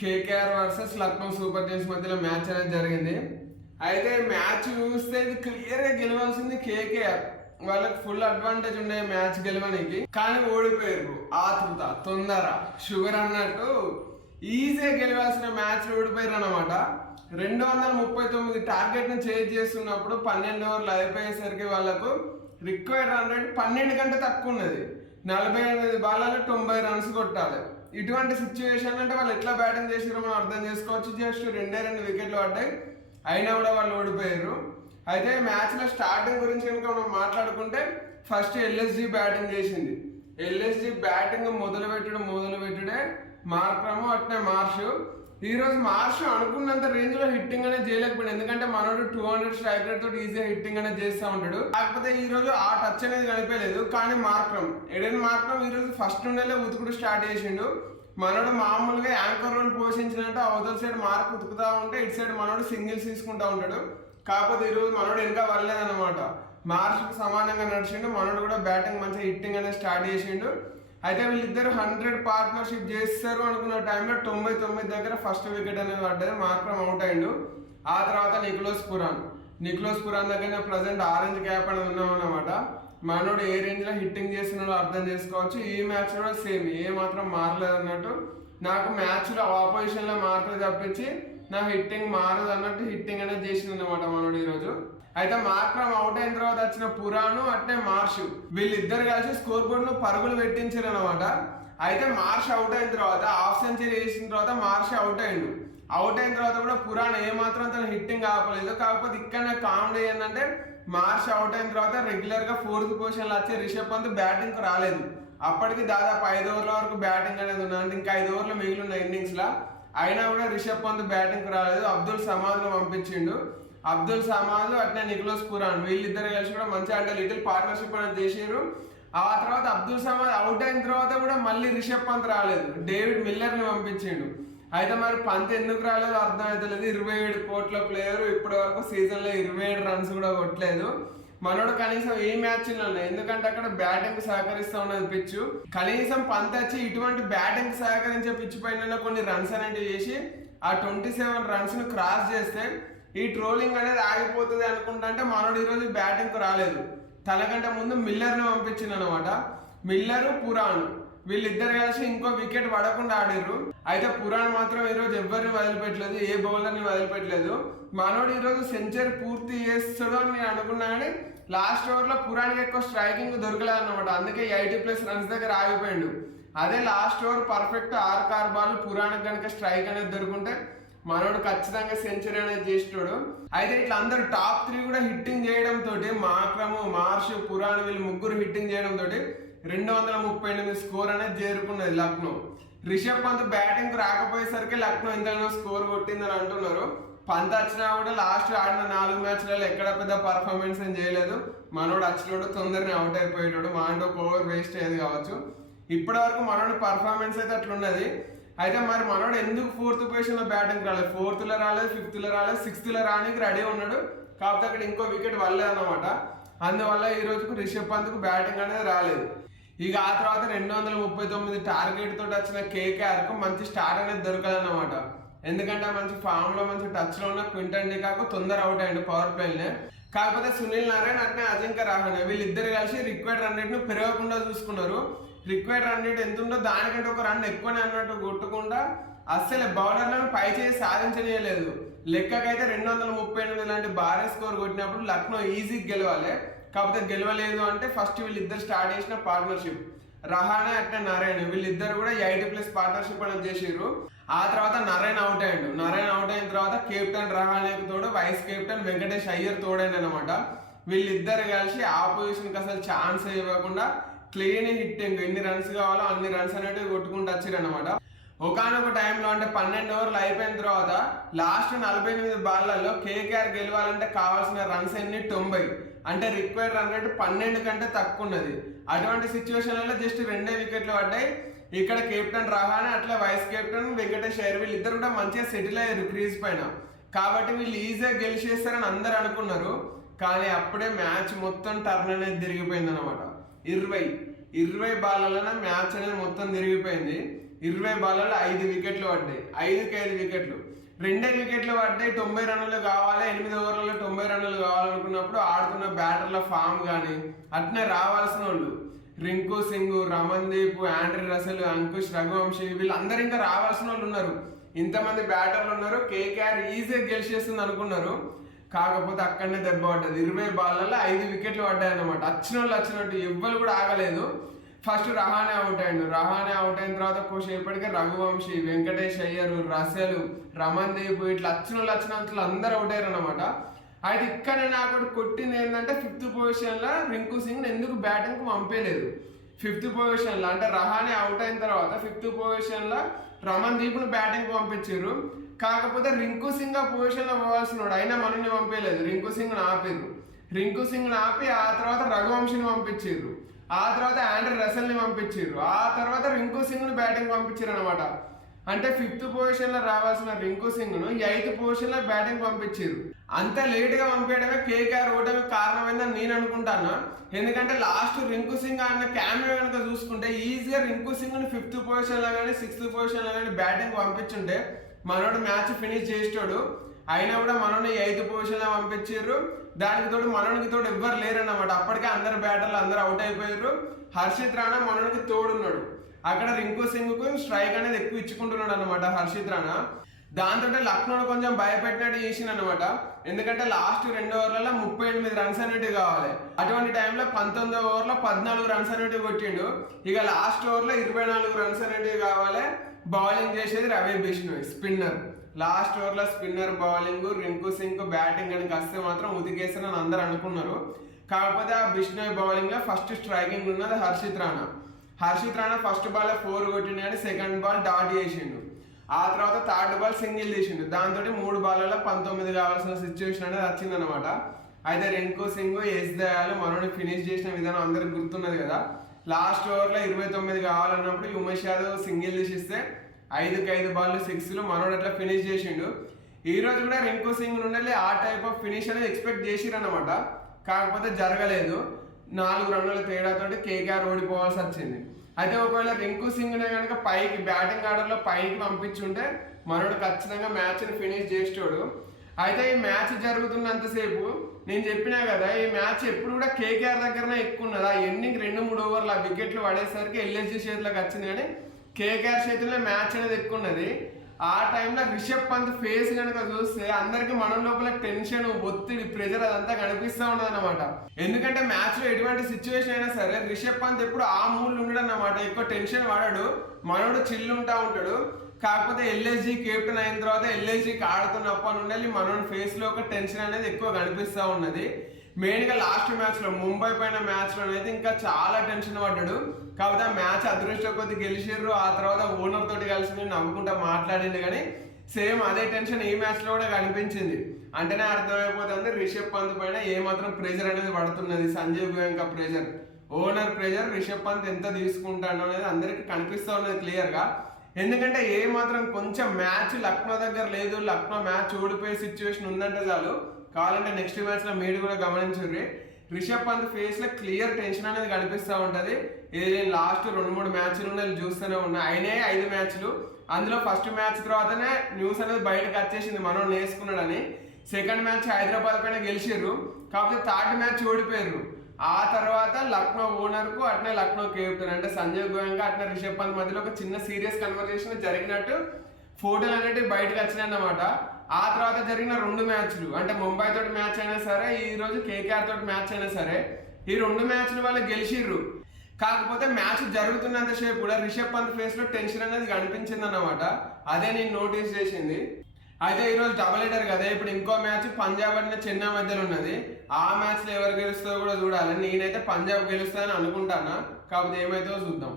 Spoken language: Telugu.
KKR versus Lucknow super kings మధ్యలో మ్యాచ్ అనేది జరిగింది. అయితే మ్యాచ్ చూస్తే ఇది క్లియర్గా గెలవాల్సింది కేకేఆర్. వాళ్ళకి ఫుల్ అడ్వాంటేజ్ ఉండే మ్యాచ్ గెలవడానికి కానీ ఓడిపోయారు. ఆతృత తొందర షుగర్ అన్నట్టు ఈజీగా గెలవాల్సిన మ్యాచ్ ఓడిపోయారు అనమాట రెండు వందల ముప్పై తొమ్మిది టార్గెట్ని చేజ్ చేస్తున్నప్పుడు పన్నెండు ఓవర్లు అయిపోయేసరికి వాళ్ళకు రిక్వైర్డ్ రన్ రేట్ పన్నెండు కంటే తక్కువ ఉన్నది. నలభై ఎనిమిది బాలలో తొంభై రన్స్ కొట్టాలి. ఇటువంటి సిచ్యువేషన్ అంటే వాళ్ళు ఎట్లా బ్యాటింగ్ చేసారో మనం అర్థం చేసుకోవచ్చు. జస్ట్ రెండే రెండు వికెట్లు పడ్డాయి. అయినా కూడా వాళ్ళు ఓడిపోయారు అయితే మ్యాచ్లో స్టార్టింగ్ గురించి కనుక మనం మాట్లాడుకుంటే ఫస్ట్ ఎల్ఎస్జి బ్యాటింగ్ చేసింది. ఎల్ఎస్జి బ్యాటింగ్ మొదలు పెట్టడం మొదలు పెట్టుడే మార్క్రము అట్నే మార్షు. ఈ రోజు మార్ష్ అనుకున్నంత రేంజ్లో హిట్టింగ్ అనేది చేయలేకపోయాడు ఎందుకంటే మనోడు టూ హండ్రెడ్ స్ట్రైక్ రేట్ తోటి ఈజీగా హిట్టింగ్ అనేది చేస్తూ ఉంటాడు. కాకపోతే ఈ రోజు ఆ టచ్ అనేది కనిపించలేదు. కానీ మార్క్రమ్ ఎడెన్ మార్క్రమ్ ఈ రోజు ఫస్ట్ నుండే ఉతుకుడు స్టార్ట్ చేసిండు. మనోడు మామూలుగా యాంకర్ రోల్ పోషించినట్టు అవతల సైడ్ మార్క్ ఉతుకుతా ఉంటే ఇటు సైడ్ మనోడు సింగిల్స్ తీసుకుంటా ఉంటాడు. కాకపోతే ఈ రోజు మనోడు ఇంకా వరలేదన్నమాట మార్ష్కి సమానంగా నడిచిండు. మనోడు కూడా బ్యాటింగ్ మంచిగా హిట్టింగ్ అనేది స్టార్ట్ చేసిండు. అయితే వీళ్ళిద్దరు హండ్రెడ్ పార్ట్నర్షిప్ చేస్తారు అనుకున్న టైంలో తొంభై తొమ్మిది దగ్గర ఫస్ట్ వికెట్ అనేది పడ్డది. మార్క్రమ్ అవుట్ అయిండు. ఆ తర్వాత నిక్లోస్ పురాన్. నిక్లోస్ పురాన్ దగ్గర ప్రజెంట్ ఆరెంజ్ క్యాప్ అనేది ఉన్నాం అనమాట మనోడు ఏ రేంజ్లో హిట్టింగ్ చేస్తున్నాడో అర్థం చేసుకోవచ్చు. ఈ మ్యాచ్ కూడా సేమ్ ఏ మాత్రం మారలేదు అన్నట్టు. నాకు మ్యాచ్లో ఆపోజిషన్లో మారుతుంది తప్పించి నా హిట్టింగ్ మారదు అన్నట్టు హిట్టింగ్ అనేది చేసింది అనమాట మనోడు ఈరోజు. రోజు అయితే మార్క్రమ్ అవుట్ అయిన తర్వాత వచ్చిన పురాను అట్నే మార్ష్ వీళ్ళిద్దరు కలిసి స్కోర్ బోర్డ్ను పరుగులు పెట్టించారు అనమాట అయితే మార్ష్ అవుట్ అయిన తర్వాత హాఫ్ సెంచరీ వేసిన తర్వాత మార్ష్ అవుట్ అయిండు. అవుట్ అయిన తర్వాత కూడా పురాణ్ ఏమాత్రం తన హిట్టింగ్ ఆపలేదు. కాకపోతే ఇక్కడ నాకు కామెడీ ఏంటంటే మార్ష్ అవుట్ అయిన తర్వాత రెగ్యులర్గా ఫోర్త్ పొజిషన్లో వచ్చే రిషబ్ పంత్ బ్యాటింగ్కు రాలేదు. అప్పటికి దాదాపు ఐదు ఓవర్ల వరకు బ్యాటింగ్ అనేది ఉన్నది. అంటే ఇంకా ఐదు ఓవర్లు మిగిలి ఉన్న ఇన్నింగ్స్ అయినా కూడా రిషబ్ పంత్ బ్యాటింగ్కు రాలేదు. అబ్దుల్ సమాద్ పంపించిండు. అబ్దుల్ సమాద్ అట్నే నికోలస్ పురాన్ వీళ్ళిద్దరు కలిసి కూడా మంచిగా అంటే లిటిల్ పార్ట్నర్షిప్ అనేది చేసారు ఆ తర్వాత అబ్దుల్ సమాద్ అవుట్ అయిన తర్వాత కూడా మళ్ళీ రిషబ్ పంత్ రాలేదు. డేవిడ్ మిల్లర్ని పంపించిండు. అయితే మరి పంత్ ఎందుకు రాలేదు అర్థం అవుతలేదు ఇరవై ఏడు కోట్ల ప్లేయర్ ఇప్పటి వరకు సీజన్లో ఇరవై ఏడు రన్స్ కూడా కొట్టలేదు. మనోడు కనీసం ఏ మ్యాచ్ ఎందుకంటే అక్కడ బ్యాటింగ్ సహకరిస్తూ ఉన్నది పిచ్ కనీసం పంత్ వచ్చి ఇటువంటి బ్యాటింగ్ సహకరించే పిచ్ పైన కొన్ని రన్స్ అనేవి చేసి ఆ ట్వంటీ సెవెన్ రన్స్ను క్రాస్ చేస్తే ఈ ట్రోలింగ్ అనేది ఆగిపోతుంది అనుకుంటా అంటే మనోడు ఈరోజు బ్యాటింగ్కు రాలేదు. తలకంటే ముందు మిల్లర్ని పంపించింది అనమాట మిల్లర్ పురాణ్ వీళ్ళిద్దరు కలిసి ఇంకో వికెట్ పడకుండా ఆడిర్రు. అయితే పురాణ్ మాత్రం ఈ రోజు ఎవరిని వదిలిపెట్టలేదు ఏ బౌలర్ని వదిలిపెట్టలేదు. మనోడు ఈరోజు సెంచరీ పూర్తి చేస్తాడు అని నేను అనుకున్నా కానీ లాస్ట్ ఓవర్లో పురాణ్కి ఎక్కువ స్ట్రైకింగ్ దొరకలేదు అనమాట అందుకే ఎయిటీ ప్లస్ రన్స్ దగ్గర ఆగిపోయాడు. అదే last over perfect or car ball పురాణకు కనుక స్ట్రైక్ అనేది దొరుకుంటే మనోడు ఖచ్చితంగా సెంచరీ అనేది చేసినాడు. అయితే ఇట్లా అందరు టాప్ త్రీ కూడా హిట్టింగ్ చేయడం తోటి మాక్రము మార్ష్ పురాణ్ వీళ్ళు ముగ్గురు హిట్టింగ్ చేయడం తోటి రెండు వందల ముప్పై ఎనిమిది స్కోర్ అనేది చేరుకున్నది లక్నో. రిషబ్ పంత్ బ్యాటింగ్ రాకపోయేసరికి లక్నో ఇంతలో స్కోర్ కొట్టిందని అంటున్నారు. పంత్ వచ్చినా కూడా లాస్ట్ ఆడిన నాలుగు మ్యాచ్లలో ఎక్కడ పెద్ద పర్ఫార్మెన్స్ ఏం చేయలేదు. మనోడు వచ్చినోడు తొందరనే అవుట్ అయిపోయేటోడు. మా అంటే ఒక ఓవర్ వేస్ట్ అయ్యేది కావచ్చు. ఇప్పటి వరకు మనోడి పర్ఫార్మెన్స్ అయితే అట్లున్నది. అయితే మరి మనోడు ఎందుకు ఫోర్త్ పొజిషన్లో బ్యాటింగ్ రాలేదు? ఫోర్త్లో రాలేదు ఫిఫ్త్లో రాలేదు సిక్స్త్లో రానికి రెడీ ఉన్నాడు. కాకపోతే అక్కడ ఇంకో వికెట్ వల్లేదన్నమాట అందువల్ల ఈ రోజుకు రిషబ్ పంత్కు బ్యాటింగ్ అనేది రాలేదు. ఇక ఆ తర్వాత రెండు వందల ముప్పై తొమ్మిది టార్గెట్ తోటి వచ్చిన కేకేఆర్కు మంచి స్టార్ట్ అనేది దొరకదన్నమాట. ఎందుకంటే మంచి ఫామ్లో మంచి టచ్లో ఉన్న క్వింటన్ డికాకు తొందర అవుట్ అయ్యండి పవర్ ప్లేనే కాకపోతే సునీల్ నారాయణ అట్నే అజింక్య రాహనే వీళ్ళిద్దరు కలిసి రిక్వైర్డ్ రన్ రేట్ను పెరగకుండా చూసుకున్నారు. రిక్వైర్డ్ రన్ రేట్ ఎంత ఉందో దానికంటే ఒక రన్ ఎక్కువనే అన్నట్టు కొట్టకుండా అస్సలు బౌలర్లను పై చేసి సాధించనీయలేదు. లెక్కకైతే రెండు వందల ముప్పై ఎనిమిది లాంటి భారీ స్కోర్ కొట్టినప్పుడు లక్నో ఈజీగా గెలవాలి. కాకపోతే గెలవలేదు అంటే ఫస్ట్ వీళ్ళిద్దరు స్టార్ట్ చేసిన పార్ట్నర్షిప్ రహానే అట్ట నారాయణ వీళ్ళిద్దరు కూడా ఎయిటీ ప్లస్ పార్ట్నర్షిప్ అనేది చేసిర్రు. ఆ తర్వాత నారాయణ అవుట్ అయ్యాడు. నారాయణ అవుట్ అయిన తర్వాత కెప్టెన్ రహానేకు తోడు వైస్ కెప్టెన్ వెంకటేష్ అయ్యర్ తోడైంది అనమాట వీళ్ళిద్దరు కలిసి ఆపోజిషన్కి అసలు ఛాన్స్ ఇవ్వకుండా క్లీన్ హిట్ ఎన్ని రన్స్ కావాలో అన్ని రన్స్ అనేటివి కొట్టుకుంటూ వచ్చారు అనమాట ఒకనొక టైంలో అంటే పన్నెండు ఓవర్లు అయిపోయిన తర్వాత లాస్ట్ నలభై ఎనిమిది బాల్లలో కేకేఆర్ గెలవాలంటే కావాల్సిన రన్స్ ఎన్ని? తొంభై. అంటే రిక్వైర్డ్ రన్ రేట్ పన్నెండు కంటే తక్కువ ఉన్నది. అటువంటి సిచ్యువేషన్లలో జస్ట్ రెండే వికెట్లు పడ్డాయి. ఇక్కడ కెప్టెన్ రహానే అట్లా వైస్ కెప్టెన్ వెంకటేష్ అయ్యర్ వీళ్ళిద్దరు కూడా మంచిగా సెటిల్ అయ్యారు క్రీజ్ పైన. కాబట్టి వీళ్ళు ఈజీగా గెలిచేస్తారని అందరు అనుకున్నారు. కానీ అప్పుడే మ్యాచ్ మొత్తం టర్న్ అనేది తిరిగిపోయింది అనమాట ఇరవై. ఇరవై బాల్లలోనే మ్యాచ్ అనేది మొత్తం తిరిగిపోయింది. ఇరవై బాల్లో ఐదు వికెట్లు పడ్డాయి. ఐదుకి ఐదు వికెట్లు. రెండే వికెట్లు పడ్డాయి. తొంభై రన్నులు కావాలి. ఎనిమిది ఓవర్లలో తొంభై రన్నులు కావాలనుకున్నప్పుడు ఆడుతున్న బ్యాటర్ల ఫామ్ కానీ అట్నే రావాల్సిన వాళ్ళు రింకు సింగ్ రమన్దీప్ ఆండ్రీ రసల్ అంకుష్ రఘువంశీ వీళ్ళందరూ ఇంకా రావాల్సిన వాళ్ళు ఉన్నారు. ఇంతమంది బ్యాటర్లు ఉన్నారు. కేకేఆర్ ఈజీగా గెలిచేస్తుంది అనుకున్నారు. కాకపోతే అక్కడనే దెబ్బ పడ్డది. ఇరవై బాళ్ళల్లో ఐదు వికెట్లు పడ్డాయి అనమాట వచ్చిన వాళ్ళు వచ్చినట్టు ఎవ్వరు కూడా ఆగలేదు. ఫస్ట్ రహానే అవుట్ అయ్యాడు. రహానే అవుట్ అయిన తర్వాత కొద్దిసేపటికి రఘువంశీ వెంకటేష్ అయ్యరు రసలు రమన్ దీప్ ఇట్లా వచ్చిన వాళ్ళు వచ్చిన వాళ్ళు అందరూ అవుట్ అయ్యారు అనమాట అయితే ఇక్కడ నాకు కొట్టింది ఏంటంటే ఫిఫ్త్ పొజిషన్లో రింకు సింగ్ ఎందుకు బ్యాటింగ్కి పంపేయలేదు ఫిఫ్త్ పొజిషన్లో అంటే రహానే అవుట్ అయిన తర్వాత ఫిఫ్త్ పొజిషన్లో రమణ్ దీప్ను బ్యాటింగ్ పంపించారు. కాకపోతే రింకు సింగ్ ఆ పొజిషన్లో పోవాల్సిన వాడు అయినా మనల్ని పంపేయలేదు. రింకు సింగ్ను ఆపేరు. రింకు సింగ్ని ఆపి ఆ తర్వాత రఘువంశిని పంపించారు. ఆ తర్వాత ఆండ్రీ రసల్ని పంపించారు. ఆ తర్వాత రింకు సింగ్ను బ్యాటింగ్ పంపించారు అనమాట అంటే ఫిఫ్త్ పొజిషన్లో రావాల్సిన రింకు సింగ్ను ఎయిత్ పొజిషన్లో బ్యాటింగ్ పంపించారు. అంత లేట్గా పంపేయడమే పంపించడమే కేకేఆర్ ఓటమి కారణమైందని నేను అనుకుంటాను. ఎందుకంటే లాస్ట్ రింకు సింగ్ ఆడిన క్యామెరా కనుక చూసుకుంటే ఈజీగా రింకు సింగ్ని ఫిఫ్త్ పొజిషన్లో కానీ సిక్స్త్ పొజిషన్లో కానీ బ్యాటింగ్ పంపించుంటే మనోడు మ్యాచ్ ఫినిష్ చేసేటోడు. అయినా కూడా మనోని ఐదు పొజిషన్లో పంపించారు దానికి తోడు మనోనికి తోడు ఎవ్వరు లేరన్నమాట. అప్పటికే అందరు బ్యాటర్లు అందరు అవుట్ అయిపోయారు హర్షిత్ రాణా మనోనికి తోడున్నాడు. అక్కడ రింకు సింగ్కు స్ట్రైక్ అనేది ఎక్కువ ఇచ్చుకుంటున్నాడు అనమాట హర్షిత్ రాణా. దాంతో లక్నోడు కొంచెం భయపెట్టినట్టు చేసింది అనమాట ఎందుకంటే లాస్ట్ రెండు ఓవర్లలో ముప్పై ఎనిమిది రన్స్ అనేటివి కావాలి. అటువంటి టైంలో పంతొమ్మిది ఓవర్లో పద్నాలుగు రన్స్ అనేటివి కొట్టిండు. ఇక లాస్ట్ ఓవర్లో ఇరవై నాలుగు రన్స్ అనేటివి కావాలి. బౌలింగ్ చేసేది రవి బిష్ణోయ్ స్పిన్నర్. లాస్ట్ ఓవర్లో spinner bowling Rinku Singh batting అని వస్తే మాత్రం ఉతికేస్తానని అందరు అనుకున్నారు. కాకపోతే ఆ బిష్ణోయ్ బౌలింగ్లో ఫస్ట్ స్ట్రైకింగ్ ఉన్నది Harshit Rana. Harshit Rana first ball four కొట్టిండు కానీ సెకండ్ బాల్ డాట్ చేసిండు. ఆ తర్వాత థర్డ్ బాల్ సింగిల్ తీసిండు. దాంతో మూడు బాల్లలో పంతొమ్మిది కావాల్సిన సిచ్యువేషన్ అనేది వచ్చిందనమాట అయితే రెంకో సింగ్ ఎస్ దయాలు మనోని ఫినిష్ చేసిన విధానం అందరికి గుర్తున్నది కదా. లాస్ట్ ఓవర్లో ఇరవై తొమ్మిది కావాలన్నప్పుడు ఉమేష్ యాదవ్ సింగిల్ తీసిస్తే ఐదుకి ఐదు బాల్ సిక్స్లు మనోడు అట్లా ఫినిష్ చేసిండు. ఈ రోజు కూడా రింకు సింగ్ నుండి ఆ టైప్ ఆఫ్ ఫినిష్ అనేది ఎక్స్పెక్ట్ చేసిరన్నమాట. కాకపోతే జరగలేదు. నాలుగు రన్నుల తేడాతో కేకేఆర్ ఓడిపోవాల్సి వచ్చింది. అయితే ఒకవేళ రింకు సింగ్ కనుక పైకి బ్యాటింగ్ ఆర్డర్లో పైకి పంపించుంటే మనోడు ఖచ్చితంగా మ్యాచ్ని ఫినిష్ చేసేటోడు. అయితే ఈ మ్యాచ్ జరుగుతున్నంతసేపు నేను చెప్పినా కదా ఈ మ్యాచ్ ఎప్పుడు కూడా కేకేఆర్ దగ్గరనే ఎక్కువ ఉన్నది ఆ ఎన్నింగ్ రెండు మూడు ఓవర్లు ఆ వికెట్లు పడేసరికి ఎల్ఎస్జి చేతిలోకి వచ్చింది కానీ కేకేఆర్ చేతిలో మ్యాచ్ అనేది ఎక్కువ ఉన్నది ఆ టైంలో రిషబ్ పంత్ ఫేస్ కనుక చూస్తే అందరికి మనం లోపల టెన్షన్ ఒత్తిడి ప్రెజర్ అదంతా కనిపిస్తూ ఉండదు అనమాట ఎందుకంటే మ్యాచ్లో ఎటువంటి సిచ్యువేషన్ అయినా సరే రిషబ్ పంత్ ఎప్పుడు ఆ మూడ్ ఉండడు అనమాట ఎక్కువ టెన్షన్ వాడాడు మనోడు చిల్లు ఉంటా ఉంటాడు. కాకపోతే ఎల్ఎస్జీ కెప్టెన్ అయిన తర్వాత ఎల్ఎస్జికి ఆడుతున్నప్పటి నుండి మనోడి ఫేస్లో ఒక టెన్షన్ అనేది ఎక్కువ కనిపిస్తూ ఉన్నది. మెయిన్గా లాస్ట్ మ్యాచ్లో ముంబై పైన మ్యాచ్లో ఇంకా చాలా టెన్షన్ పడ్డాడు. కాకపోతే ఆ మ్యాచ్ అదృష్టం కొద్ది గెలిచిర్రు. ఆ తర్వాత ఓనర్ తోటి కలిసి నవ్వుకుంటా మాట్లాడింది కానీ సేమ్ అదే టెన్షన్ ఈ మ్యాచ్లో కూడా కనిపించింది. అంటేనే అర్థమైపోతుంది రిషబ్ పంత్ పైన ఏ మాత్రం ప్రెజర్ అనేది పడుతున్నది. Sanjiv Goenka pressure owner pressure Rishabh Pant ఎంత తీసుకుంటాడు అనేది అందరికి కనిపిస్తూ ఉన్నది క్లియర్గా ఎందుకంటే ఏ మాత్రం కొంచెం మ్యాచ్ లక్నో దగ్గర లేదు. లక్నో మ్యాచ్ ఓడిపోయే సిచ్యువేషన్ ఉందంటే చాలు. కావాలంటే నెక్స్ట్ మ్యాచ్లో మీరు కూడా గమనించుర్రి. రిషబ్ పంత్ ఫేస్లో క్లియర్ టెన్షన్ అనేది కనిపిస్తూ ఉంటది. ఇది లాస్ట్ రెండు మూడు మ్యాచ్లు నేను చూస్తూనే ఉన్నా. అయినే ఐదు మ్యాచ్లు అందులో ఫస్ట్ మ్యాచ్ తర్వాతనే న్యూస్ అనేది బయటకు వచ్చేసింది మనం నేర్చుకున్నాడని. సెకండ్ మ్యాచ్ హైదరాబాద్ పైన గెలిచిర్రు. కాకపోతే థర్డ్ మ్యాచ్ ఓడిపోయారు ఆ తర్వాత లక్నో ఓనర్కు అట్నే లక్నో కెప్టెన్ అంటే సంజయ్ గోయంగా అట్నే రిషబ్ పంత్ మధ్యలో ఒక చిన్న సీరియస్ కన్వర్జేషన్ జరిగినట్టు ఫోటోలు అనేటివి బయటకు వచ్చినాయి అన్నమాట ఆ తర్వాత జరిగిన రెండు మ్యాచ్లు. అంటే ముంబై తోటి మ్యాచ్ అయినా సరే ఈ రోజు కేకేఆర్ తోటి మ్యాచ్ అయినా సరే ఈ రెండు మ్యాచ్లు వాళ్ళు గెలిచిర్రు. కాకపోతే మ్యాచ్ జరుగుతున్నంతసేపు కూడా రిషబ్ పంత్ ఫేస్లో టెన్షన్ అనేది కనిపించింది అన్నమాట అదే నేను నోటీస్ చేసింది. అయితే ఈరోజు డబల్ హెడర్ కదా ఇప్పుడు ఇంకో మ్యాచ్ పంజాబ్ అంటే చెన్నై మధ్యలో ఉన్నది. ఆ మ్యాచ్లో ఎవరు గెలుస్తుందో కూడా చూడాలి. నేనైతే పంజాబ్ గెలుస్తానని అనుకుంటానా? కాకపోతే ఏమైతుందో చూద్దాం.